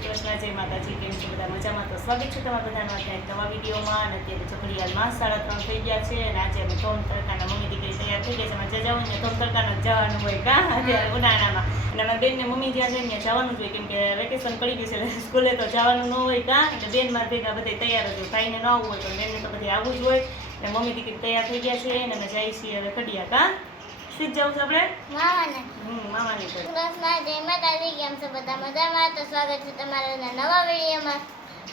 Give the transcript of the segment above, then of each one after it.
શ્રી કૃષ્ણ, જય માતાજી. કેમ છો બધા? મજામાં? તો સ્વાગત છે તમારા બધાનું આજના એક નવા વિડીયોમાં. અને અત્યારે ચોકડીયાલમાં 3:30 થઈ ગયા છે અને આજે અમે ધોમ તડકાના મમ્મી દીકરી તૈયાર થઈ ગયા છે. અમે જવાનું ને ધોમ તડકાના જવાનું હોય કાં અત્યારે ઉનાળામાં. અને અમારા બેનને મમ્મી જ્યાં જઈને ત્યાં જવાનું જ હોય, કેમ કે વેકેશન પડી ગયું છે એટલે સ્કૂલે તો જવાનું ન હોય કાં. એટલે બેન મારા ભેગા બધે તૈયાર જ હોય. ભાઈને ન આવવું હોય તો બેનને તો બધે આવવું જ હોય. અને મમ્મી દીકરી તૈયાર થઈ ગયા છે અને અમે જઈએ છીએ હવે ખડિયા કાં. સીધ જવું છે આપણે મામાની ઘરે. જય માતાજી. કેમ છો બધા? મજામાં? તો સ્વાગત છે તમારા નવા વિડીયોમાં.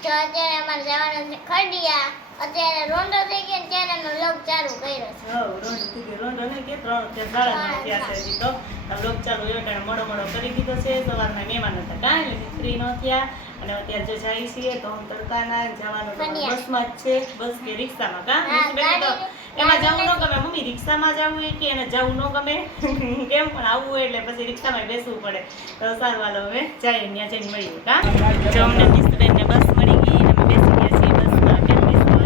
તો અત્યારે અમારે જવાનું છે ખડિયા. અત્યારે રોંડો થઈ ગયો ને ત્યારનો લોક ચાલુ કર્યો છે. રોંડો થઈ ગયો. રોંડો નહીં કે 3 કે 3:30 થયા છે હજી તો. લોક ચાલુ એવો ટાણે મોડો કરી દીધો છે. સવારના મહેમાન હતા કાં એટલે ફ્રી ન થયા. અને અત્યારે જો જાય છીએ તો હું તડકાના જવાનું બસમાં જ છે. બસ કે રિક્ષામાં કાં એમાં જવું ન ગમે મમ્મી, રિક્ષામાં જવું હોય કે એને જવું ન ગમે કેમ પણ આવવું હોય એટલે પછી રિક્ષામાં બેસવું પડે. તો સારું હાલો હવે જાય ત્યાં જઈને મળીએ કાં. જો અમને મિસબેનને બસ મળી ગઈ અને અમે બેસી ગયા છીએ બસમાં. કેમ મિસબેન?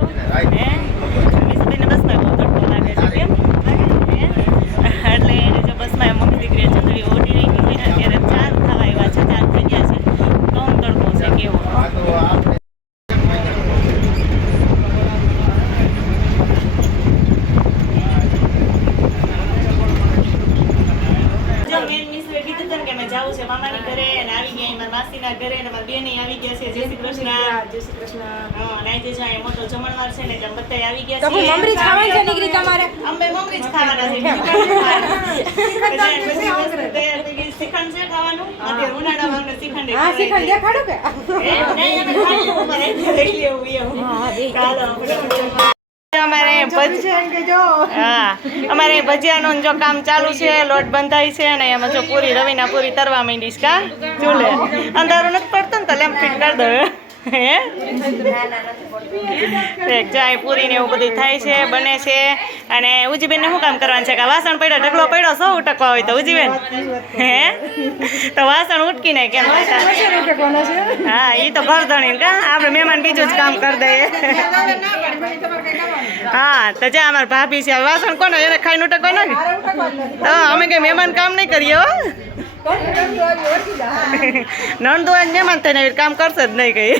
મિસબેનને બસમાં બહુ તડકો લાગે છે કેમ એટલે એને જો બસમાં મમ્મી દીકરીએ ચંદડી ઓઢી રહી ગઈ ને અત્યારે 4 થવા આવ્યા છે. 4 થઈ ગયા છે. તો તડકો છે કેવો. જાવું છે મામાની ઘરે અને આવી ગયા મારા માસીના ઘરે અને મારા બેન આવી ગયા છે. જય શ્રી કૃષ્ણ. જય શ્રી કૃષ્ણ. હા નાઈ જે જાય મોટો જમણવાર છે ને એટલે બધા આવી ગયા છે. તો મમરી ખાવાની છે નીકળી તમારે? અમે મમરી જ ખાવાના છે. તૈયાર થઈ ગઈ. શ્રીખંડ છે ખાવાનું. અત્યારે ઉનાળામાં અમને શ્રીખંડ હા શ્રીખંડ દેખાડો કે નહીં અમે ખાલી ઉપર લઈ લેવું એવું. ચાલો અમારે ભજીયાનું જો કામ ચાલુ છે. લોટ બંધાય છે અને એમાં જો પૂરી રવીના પૂરી તરવા માંડીશ કા ચૂલે. અંધારું નથી પડતું ને તો લેમ્પ ફિટ કરી દો હે જાય પૂરી ને એવું બધું થાય છે બને છે. અને ઉજીબેન ને શું કામ કરવાનું છે કે વાસણ પડ્યો ઢગલો પડ્યો સૌ ઉટકવા હોય તો ઉજીબેન હે તો વાસણ ઉટકી નાય કેમ હા એ તો ભરધણી કા આપણે મહેમાન બીજું જ કામ કરી દઈએ. હા તો જા અમારા ભાભી છે વાસણ કોનો એને ખાઈને ઉટકવાનો ને તો અમે કઈ મહેમાન કામ નહીં કરીએ હો. નણંદો મહેમાન થઈને કામ કરશે જ નહીં કઈ.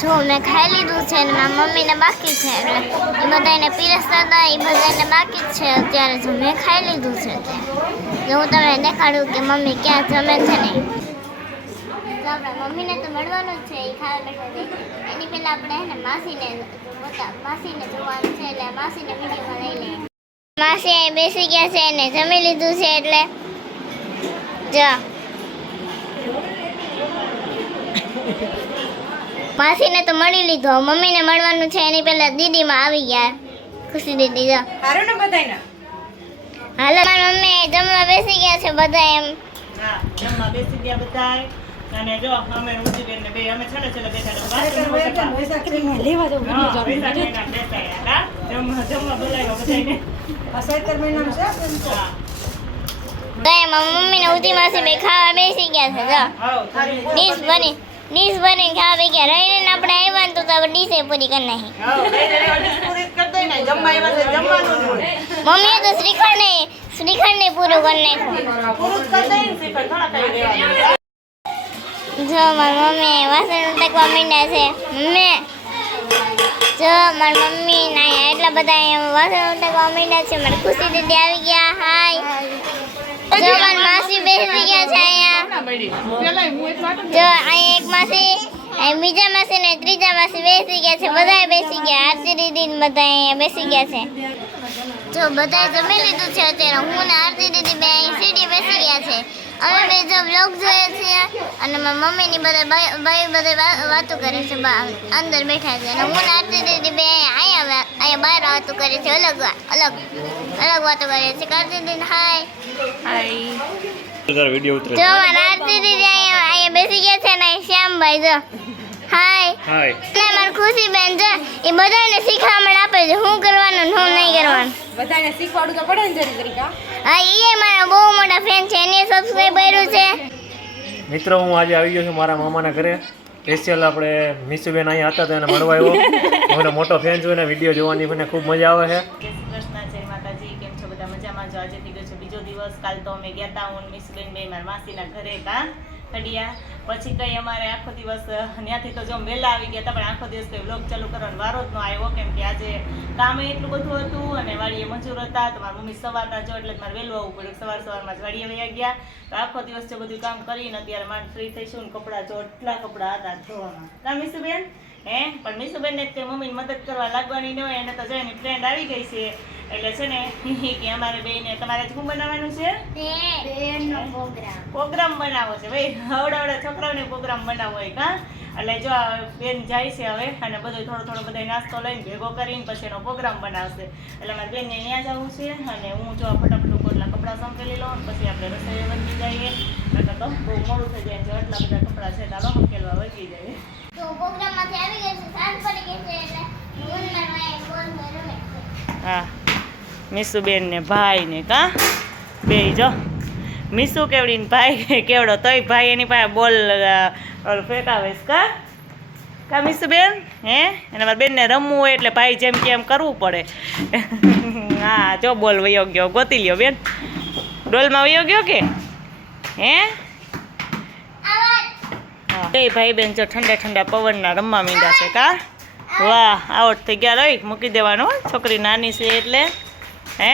જો મેં ખાઈ લીધું છે ને મારા મમ્મીને બાકી છે એટલે એ બધાને પીરસતા હતા એ બધાને બાકી જ છે. અત્યારે જો મેં ખાઈ લીધું છે એટલે હું તમને દેખાડું કે મમ્મી ક્યાં જમે છે ને. તો આપણા મમ્મીને તો મળવાનું જ છે એ ખાવા બેઠા છે. એની પહેલાં આપણે હે ને માસીને જોવાનું છે એટલે માસીને વિડીયોમાં લઈ લઈએ. માસી અહીં બેસી ગયા છે એને જમી લીધું છે એટલે જો માસીને તો મળી લીધો. મમ્મીને મળવાનું છે એની પહેલા દીદીમાં આવી ગયા. ખુશી દીદી જો હારું ને બધાયને હાલો મારા મમ્મી જમવા બેસી ગયા છે બધા એમ. હા જમવા બેસી ગયા બધા. અને જો અમે ઉજીબેન ને બે અમે છેલ્લે બેઠા લેવા દો જમવા બોલાવ્યો બધાને આ 17 મહિનાનું છે. હા તો એમાં મમ્મી ને ઉધી માસી બે ખાવા બેસી ગયા છે જો ડીશ બની ખાવા બે ગયા. રહીને આપણે આવ્યા તો ડીશે પૂરી કરી નાખી. મમ્મીએ તો શ્રીખંડ ને પૂરું કરી નાખ્યું. જો મારી મમ્મી વાસણ ઉટકવા માંડ્યા છે. મમ્મી જો મારી મમ્મી ના એટલા બધા વાસણ ઉટકવા માંડ્યા છે. મારી ખુશી દીદી આવી ગયા. હાય જો મારી માસી બેસી ગયા છે અહીંયા. જો અહીંયા એક માસી બીજા માસી ને ત્રીજા માસી બેસી ગયા છે. બધા બેસી ગયા. આરતી દીદી બધા અહીંયા બેસી ગયા છે. જો બધા જમી લીધું છે. અત્યારે હું ને આરતી દીદી બે અહીં સીડી બેસી ગયા છે. અમે બે જો વ્લોગ જોઈએ છીએ અને મારા મમ્મીની બધા વાતો કરે છે. અંદર બેઠા છે અને હું ને આરતી દીદી બે અહીંયા બહાર વાતો કરે છે. અલગ વાતો કરે છે. આરતી દીદી હાય જો મારા આરતી દીદી અહીંયા બેસી ગયા છે ને શ્યામભાઈ જો હાય મારી ખુશી બેન જો એ બધાને શીખવામણ આપે છે શું કરવાનું શું નહીં કરવાનું. બધાને શીખવાડું તો પડે ને જરી તરીકા. હા એ મારા બહુ મોટા ફેન છે. એને સબસ્ક્રાઇબ કર્યું છે. મિત્રો હું આજે આવી ગયો છું મારા મામાના ઘરે. સ્પેશિયલ આપણે મિસુબેન અહીંયા હતા તો એને મળવા આવ્યો. હું મોટો ફેન છું અને વિડીયો જોવાની મને ખૂબ મજા આવે છે. જય શ્રી કૃષ્ણ, જય માતાજી. કેમ છો બધા? મજામાં? જો આજે થઈ ગયો છે બીજો દિવસ. કાલ તો અમે ગયા હતા હું મિસબેન બે મારા માસીના ઘરે કા ખડિયા. પછી કંઈ અમારે આખો દિવસ ત્યાંથી તો જો વહેલા આવી ગયા હતા, પણ આખો દિવસ કંઈ વ્લોગ ચાલુ કરવાનો વારો જ ન આવ્યો, કેમ કે આજે કામે એટલું બધું હતું અને વાડીએ મજૂર હતા. તો મારી મમ્મી સવારના જો એટલે મારે વહેલું આવવું પડ્યું, સવારમાં જ વાડીએ વયા ગયા. તો આખો દિવસ જો બધું કામ કરીને અત્યારે માંડ ફ્રી થઈશું ને કપડાં જો એટલા કપડાં હતા ધોવામાં. કા મીસુબેન? હે પણ મીસુબેનને જ કંઈ મમ્મીને મદદ કરવા લાગવાની ન હોય, એને તો જો એની ફ્રેન્ડ આવી ગઈ છે એટલે છે ને કે અમારે બેને તમારે શું બનાવવાનું છે? પ્રોગ્રામ બનાવો છે ભાઈ, હવડાવડા છોકરાઓને પ્રોગ્રામ બનાવવો હોય કા. એટલે જો આ બેન જાય છે હવે અને બધો થોડો બધા નાસ્તો લઈને ભેગો કરીને પછી એનો પ્રોગ્રામ બનાવશે. એટલે મારી બેનને ત્યાં જવું છે અને હું જો ફટાફટ એટલા કપડાં સંકેલી લઉં પછી આપણે રસોઈ બની જઈએ. એટલે તો બહુ મોડું થઈ જાય, જો આટલા બધા કપડાં છે ચાલો સંકેલવા વધી જાય. તો પ્રોગ્રામમાંથી આવી ગઈ છે, સાંજ પડી ગઈ છે એટલે બોલમાં બોલ રમે છે. હા મીસુબેન ને ભાઈ ને કા બે જો મીસુ કેવડી ને ભાઈ કેવડો, તોય ભાઈ એની પાસે બોલ ફેંકાવે છે કા મીસુબેન? હે અને મારા બેનને રમવું હોય એટલે ભાઈ જેમ કે એમ કરવું પડે. હા જો બોલ વયો ગયો, ગોતી લ્યો બેન, ડોલમાં વયો ગયો કે હે? એ ભાઈ બેન જો ઠંડા ઠંડા પવનના રમવા માંડ્યા છે કા. વાહ આઉટ થઈ ગયા, રહી મૂકી દેવાનો, છોકરી નાની છે એટલે. હે